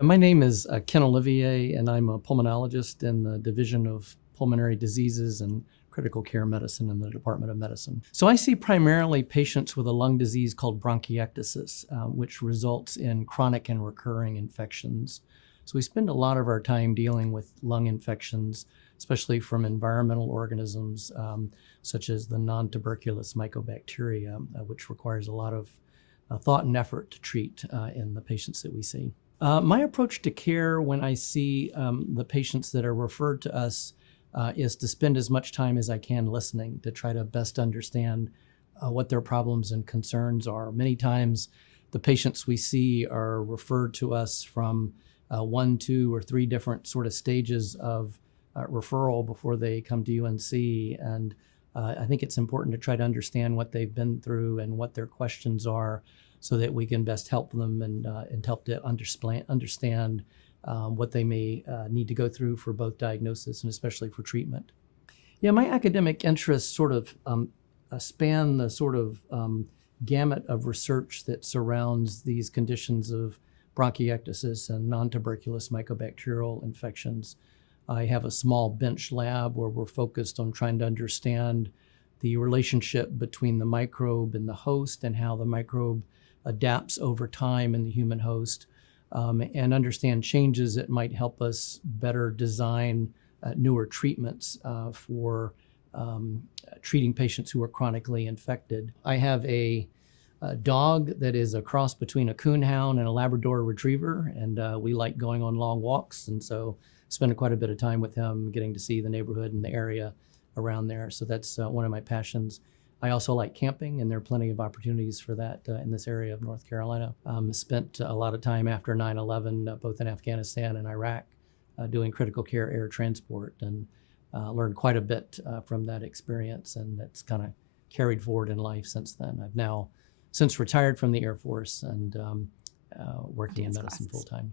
My name is Ken Olivier, and I'm a pulmonologist in the Division of Pulmonary Diseases and Critical Care Medicine in the Department of Medicine. So I see primarily patients with a lung disease called bronchiectasis, which results in chronic and recurring infections. So we spend a lot of our time dealing with lung infections, especially from environmental organisms such as the non-tuberculous mycobacteria, which requires a lot of thought and effort to treat in the patients that we see. My approach to care when I see the patients that are referred to us is to spend as much time as I can listening to try to best understand what their problems and concerns are. Many times the patients we see are referred to us from one, two, or three different sort of stages of referral before they come to UNC. And I think it's important to try to understand what they've been through and what their questions are, so that we can best help them and help to understand what they may need to go through for both diagnosis and especially for treatment. Yeah, my academic interests sort of span the sort of gamut of research that surrounds these conditions of bronchiectasis and non-tuberculous mycobacterial infections. I have a small bench lab where we're focused on trying to understand the relationship between the microbe and the host and how the microbe adapts over time in the human host, and understand changes that might help us better design newer treatments for treating patients who are chronically infected. I have a dog that is a cross between a coonhound and a Labrador retriever, and we like going on long walks, and so spend quite a bit of time with him, getting to see the neighborhood and the area around there. So that's one of my passions. I also like camping, and there are plenty of opportunities for that in this area of North Carolina. Spent a lot of time after 9/11, both in Afghanistan and Iraq, doing critical care air transport, and learned quite a bit from that experience, and that's kind of carried forward in life since then. I've now since retired from the Air Force and working in medicine full time.